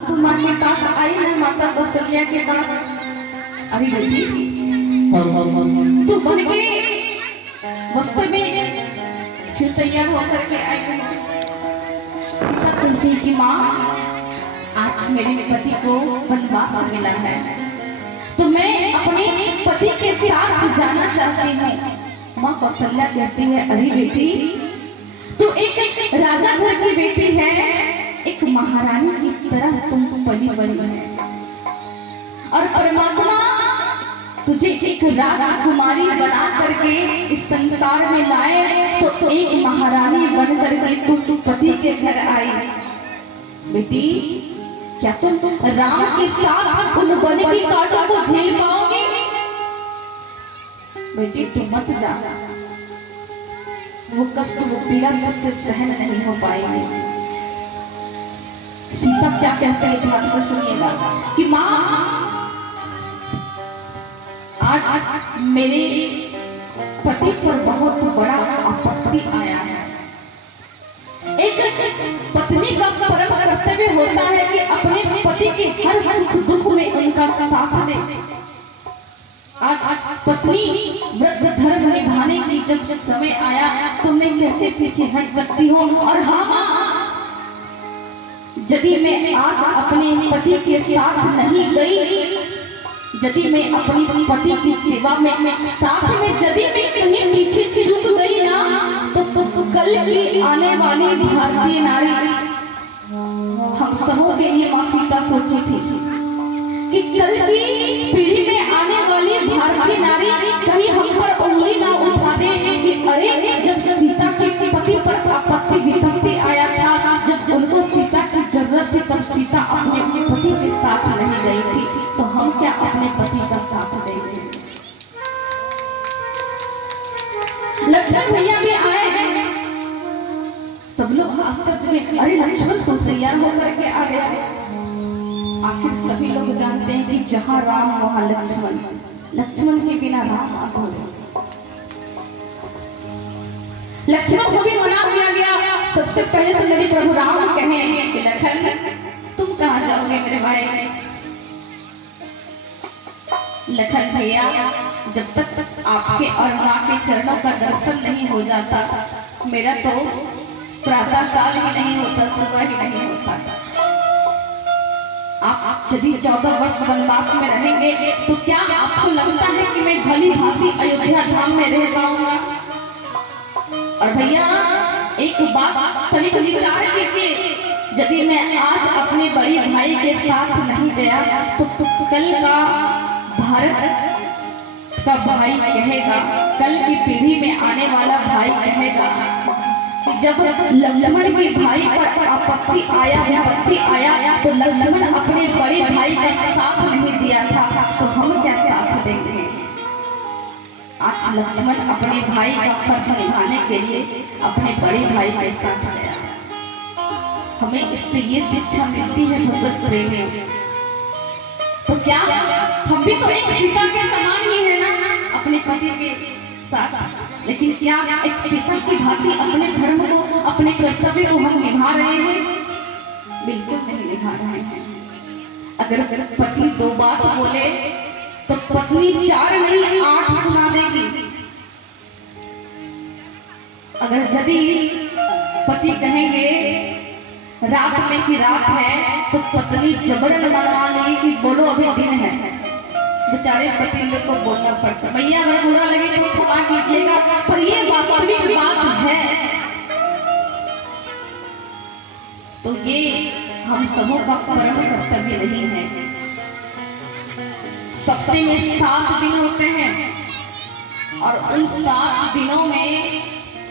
माँ के पास आई है, माता कौशल्या के पास। अरे बेटी तू बन के वास्तव में क्यों तैयार होकर के आई है? सीता कहती कि माँ आज मेरे पति को वनवास मिला है तो मैं अपने पति के साथ जाना चाहती हूँ। माँ कौशल्या कहती है अरे बेटी तू एक राजा घर की बेटी है, एक महारानी की तरह तुम पली बड़ी है और परमात्मा तुझे एक राजकुमारी बना करके इस संसार में लाए तो एक महारानी बन करके तू पति के घर आई। बेटी क्या तुम राम के साथ उन वन की कांटों को झेल पाओगी? बेटी तू मत जा, वो कष्ट वो पीड़ा मुझसे सहन नहीं हो पाएगी। सीता क्या कहते हैं ध्यान से सुनिएगा कि माँ आज मेरे पति पर बहुत बड़ा आपत्ति आया है। एक पत्नी का परम कर्तव्य होता है कि अपने पति के हर सुख दुख में उनका साथ दे। आज पत्नी व्रत धर्म निभाने की जब समय आया तो मैं कैसे पीछे हट सकती हूँ? और हाँ यदि मैं आज अपने पति के साथ नहीं गई, यदि मैं अपनी पति की सेवा में साथ में यदि मैं कहीं पीछे चूक गई ना तो कल की आने वाली भारतीय नारी हम सबों के लिए माँ सीता सोची थी कि कल की पीढ़ी में आने वाली भारतीय नारी कहीं हम पर उंगली ना उठा दे कि अरे जब सीता के पति पर आपत्ति विपत्ति आया था, जब उनको सीता की जरूरत थी तब सीता अपने पति के साथ नहीं गई थी, तो हम क्या अपने पति का साथ देंगे? लक्ष्मण भैया भी आए, सब लोग आश्चर्य में अरे लक्ष्मण तो तैयार होकर के आ गया। आखिर सभी लोग जानते हैं कि जहाँ राम वहाँ लक्ष्मण, लक्ष्मण के बिना राम अधूरे। लक्ष्मण को भी मना किया गया। सबसे पहले तो मेरे प्रभु राम कहें कि लखन तुम कहाँ जाओगे मेरे भाई? लखन भैया जब तक आपके और माँ के चरणों का दर्शन नहीं हो जाता मेरा तो प्रातः काल ही नहीं होता, सुबह ही नहीं होता। आप यदि 14 वर्ष वनवास में रहेंगे तो क्या आपको लगता है कि मैं भली भांति अयोध्या धाम में रह पाऊंगा? और भैया एक बात तनिक विचार कीजिए, यदि मैं आज अपने बड़े भाई के साथ नहीं गया तो कल का भारत का भाई कहेगा, कल की पीढ़ी में आने वाला भाई कहेगा कि जब लक्ष्मण के भाई पर आपत्ति आया तो लक्ष्मण अपने बड़े भाई का साथ नहीं दिया था, तो हम क्या साथ देंगे? आज लक्ष्मण अपने भाई का फर्ज निभाने के लिए अपने बड़े भाई के साथ गया। हमें इससे ये शिक्षा मिलती है भगवत प्रेम में, तो क्या हम भी तो एक सीता के समान ही है ना अपने पति के साथ? लेकिन क्या एक सीता की भांति अपने धर्म को, अपने कर्तव्य को हम निभा रहे हैं? बिल्कुल नहीं निभा रहे हैं। अगर पति 2 बात बोले तो पत्नी 4 नहीं 8 सुना देगी। अगर यदि पति कहेंगे रात में की रात है तो पत्नी जबरन मनवा लेगी कि बोलो अभी दिन है। बेचारे पति लोग को बोलना पड़ता। भैया अगर बुरा लगे तो क्षमा कीजिएगा, पर ये वास्तविक बात है। तो ये हम सबों का परम कर्तव्य नहीं है। सप्ताह में 7 दिन होते हैं और उन 7 दिनों में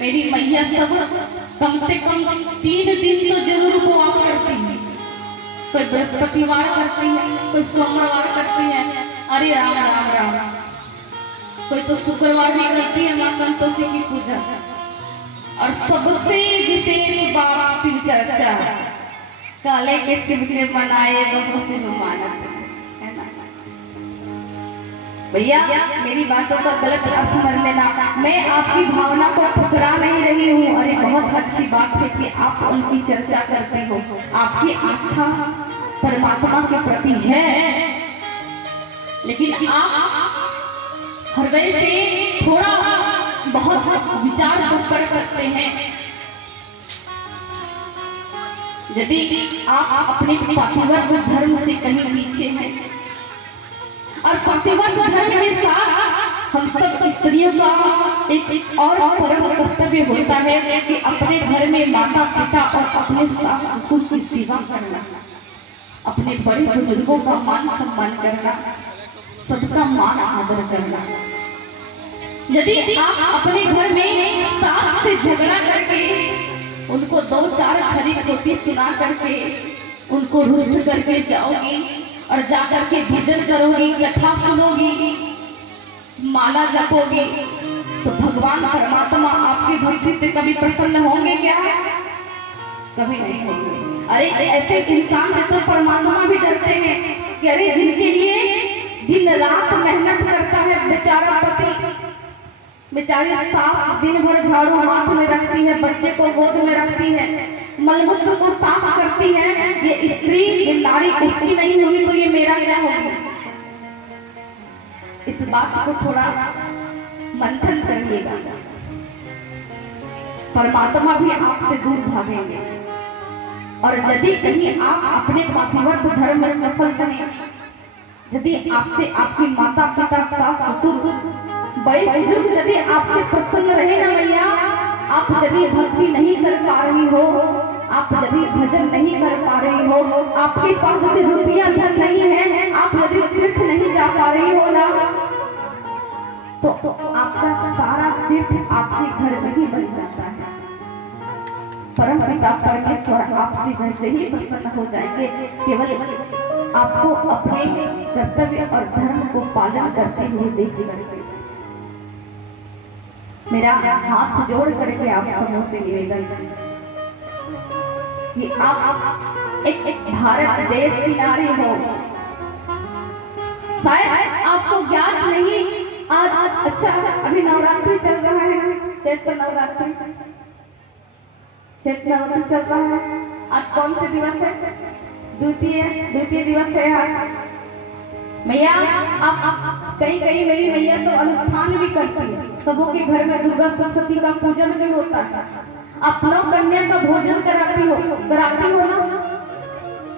मेरी मैया सब कम से कम 3 दिन तो जरूर उपवास करती है। कोई बृहस्पतिवार करती है, कोई सोमवार करती है, अरे राम राम राम, कोई तो शुक्रवार भी करती है माँ संतोषी की पूजा। और सबसे विशेष बात शिव चर्चा, काले के शिव के बनाए बहु शिव मानत। भैया मेरी बातों का गलत अर्थ मत लेना, मैं आपकी भावना को ठुकरा नहीं रही हूँ। अरे बहुत अच्छी बात है कि आप उनकी चर्चा करते हो, आपकी आस्था परमात्मा के प्रति है, लेकिन आप हृदय से थोड़ा बहुत विचार तो कर सकते हैं। यदि आप अपने पातिव्रत धर्म से कहीं पीछे हैं, और पातिव्रत धर्म के साथ हम सब स्त्रियों का एक और परम कर्तव्य होता है कि अपने घर में माता पिता और अपने सास ससुर की सेवा करना, अपने बड़े बुजुर्गों का मान सम्मान करना, सबका मान आदर करना। यदि आप अपने घर में सास से झगड़ा करके उनको 2-4 खरी खोटी सुना करके उनको रुष्ट करके जाओगी और जाकर के भजन करोगी, कथा सुनोगी, माला जपोगे, तो भगवान परमात्मा आपकी भक्ति से कभी प्रसन्न होंगे क्या? कभी नहीं होंगे। अरे ऐसे इंसान से तो परमात्मा भी डरते हैं कि अरे जिनके लिए दिन रात मेहनत करता है बेचारा पति, बेचारी सास दिन भर झाड़ू हाथ में रखती है, बच्चे को गोद में रखती है, मलमूत्र को साफ करती है, ये स्त्री ये नारी उसकी नहीं हुई तो ये मेरा क्या होगा? इस बात को थोड़ा मंथन करिएगा, परमात्मा भी आपसे दूर भागेंगे। और यदि कहीं आप अपने पातिव्रत धर्म में सफल बने, यदि आपसे आपकी माता पिता सास ससुर बड़े बुजुर्ग यदि आपसे प्रसन्न रहे ना भैया, आप यदि भक्ति नहीं कर पा रही हो, आप यदि भजन नहीं कर पा रही हो, आपके पास यदि रुपया धन नहीं है, आप यदि तीर्थ नहीं जा पा रही हो ना, तो आपका सारा तीर्थ आपके घर में ही बन जाता है। परम पिता परमेश्वर आपसे घर से ही प्रसन्न हो जाएंगे, केवल आपको अपने कर्तव्य और धर्म को पालन करते हुए देखेंगे। मेरा हाथ जोड़ करके आप सबों से निवेदन कि आप एक भारत देश की नारी हो। शायद आपको ज्ञात नहीं, आज अच्छा अभी नवरात्रि चल रहा है, चैत्र नवरात्रि चल रहा है। आज कौन से दिवस है? द्वितीय दिवस है आज। मैया आप कई मेरी मैया सब अनुष्ठान भी करती है, सबों के घर में दुर्गा सप्तशती का पूजन भी होता है। आप नौ कन्या का भोजन कराती हो ना,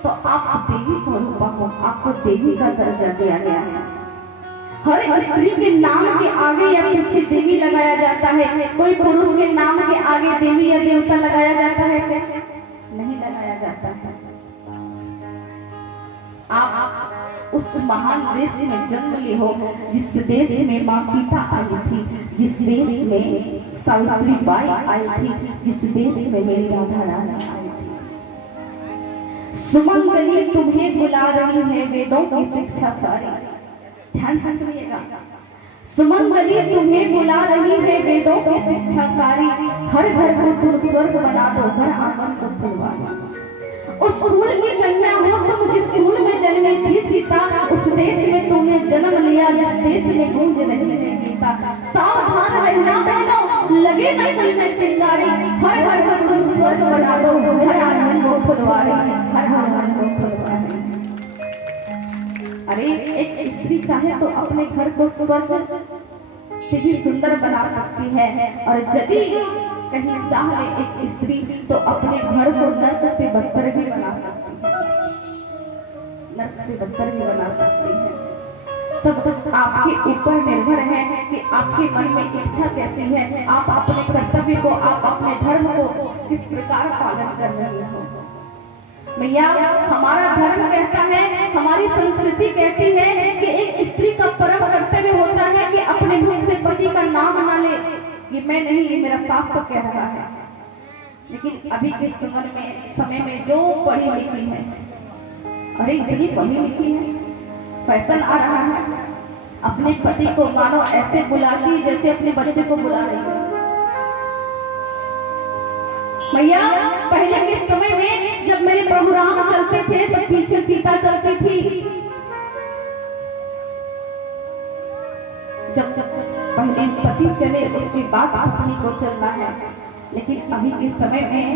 तो आप देवी स्वरूपा हो, आपको देवी का दर्जा दिया गया है। हर स्त्री के नाम के आगे या पीछे देवी लगाया जाता है। कोई पुरुष के नाम के आगे देवी या देवता लगाया जाता है? नहीं लगाया जाता है। आप उस महान देश में जन्म लिए हो जिस देश में माँ सीता आई थी, जिस देश में सावित्री बाई आई थी, जिस देश में मेरी राधा रानी आई थी। सुमंगली तुम्हें बुला रही है वेदों की शिक्षा सारी, ध्यान से सुनिएगा। सुमंगली तुम्हें बुला रही है वेदों की शिक्षा सारी, हर घर को तुम स्वर्ग बना दो, घर आंगन को फुलवा दो। उस फूल की कन्या हो तुम जिस फूल में जन्मी थी सीता, उस देश में तुमने जन्म लिया जिस देश में गूंज रही है गीता। सावधान रहना बहनों, लगे न कोई में चिंगारी, हर घर को तुम स्वर्ग बना दो, घर आंगन को फुलवा रही, हर आंगन को फुलवा रही। अरे एक स्त्री चाहे तो अपने घर को स्वर्ग से भी सुंदर बना सकती है, और यदि कहीं चाह ले एक स्त्री तो अपने घर को नर्क से बदतर भी बना सकती है, नर्क से बदतर भी बना सकती है। सब आपके ऊपर निर्भर है कि आपके मन में इच्छा कैसी है, आप अपने कर्तव्य को, आप अपने धर्म को किस प्रकार पालन कर रहे हो। भैया हमारा धर्म कहता है, हमारी संस्कृति कहती है कि एक स्त्री का परम कर्तव्य होता है कि अपने मुंह से पति का नाम ना ले। ये मैं नहीं, ये मेरा शास्त्र कह रहा है। लेकिन अभी के समय में जो पढ़ी लिखी है, अरे इतनी पढ़ी लिखी है, फैशन आ रहा है, अपने पति को मानो ऐसे बुलाती जैसे अपने बच्चे को बुला रही है। भैया पहले के समय में जब मेरे प्रभु राम चलते थे तो पीछे सीता चलती थी। जब पहले पति चले उसके बाद पत्नी को चलना है। लेकिन अभी के समय में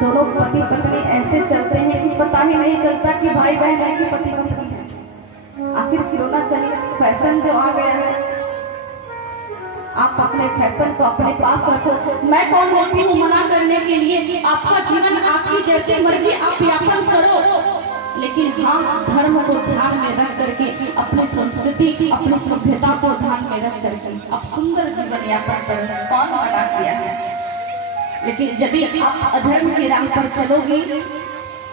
दोनों पति पत्नी ऐसे चलते हैं कि पता ही नहीं चलता कि भाई बहन है कि पति पत्नी है। आखिर क्यों ना चले, फैशन जो आ गया है, आप अपने फैशन को अपने पास रखो। मैं कौन होती हूँ मना करने के लिए? आपका जीवन आपकी जैसे मर्जी आप यापन करो, लेकिन हाँ धर्म को ध्यान में रख करके, अपनी संस्कृति अपनी सभ्यता को ध्यान में रख करके आप सुंदर जीवन यापन करो। कौन मना किया है? लेकिन यदि आप अधर्म के राह पर चलोगे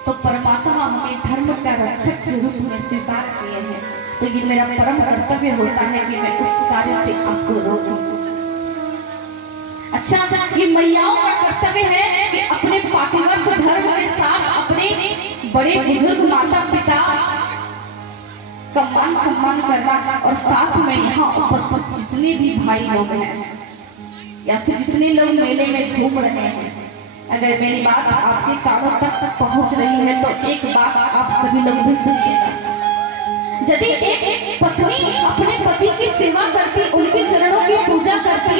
तो परमात्मा हमें धर्म का रक्षक के रूप में स्वीकार किए हैं। तो ये मेरा परम कर्तव्य होता है कि मैं उस कार्य से आपको रोकूं। अच्छा, ये मैयाओं का कर्तव्य है कि अपने पातिव्रत धर्म के साथ अपने बड़े बुजुर्ग माता पिता का मान सम्मान करना, और साथ में यहाँ उपस्थित जितने भी भाई लोग हैं या फिर जितने लोग मेले में घूम रहे हैं, अगर मेरी बात आपके कानों तक पहुंच रही है तो एक बात आप सभी लोग भी सुनिएगा। यदि एक पत्नी अपने पति की सेवा करती, उनके चरणों की पूजा करती,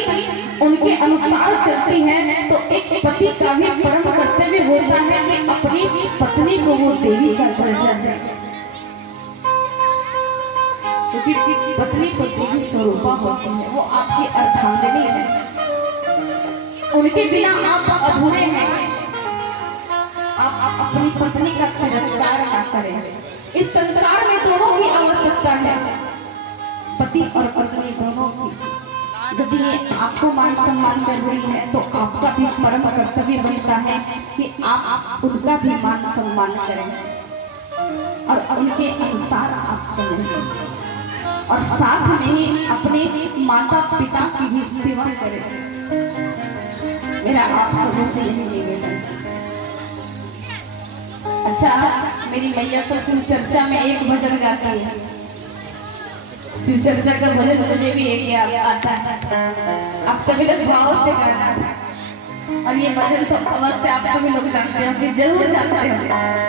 उनके अनुसार चलती है, तो एक पति का भी परम कर्तव्य होता है कि अपनी पत्नी को वो देवी का दर्जा दे, क्योंकि पत्नी तो देवी स्वरूपा होती है, वो आपकी अर्धांगिनी है। उनके बिना आप अधूरे हैं। आप अपनी पत्नी का तिरस्कार ना करें। इस संसार में दोनों की आवश्यकता है, पति और पत्नी दोनों की। यदि ये आपको मान सम्मान कर रही है तो आपका भी परम कर्तव्य बनता है कि आप उनका भी मान सम्मान करें और उनके अनुसार आप चलेंगे, और साथ में ही अपने माता पिता की भी सेवा करें। मेरा आप सबों से यही निवेदन है। अच्छा, मेरी मैया सब शिव चर्चा में एक भजन गाती है। शिव चर्चा का भजन मुझे भी एक याद आता है, आप सभी लोग भाव से गाना, और ये भजन तो अवश्य आप सभी लोग जानते होंगे, जरूर जानते होंगे।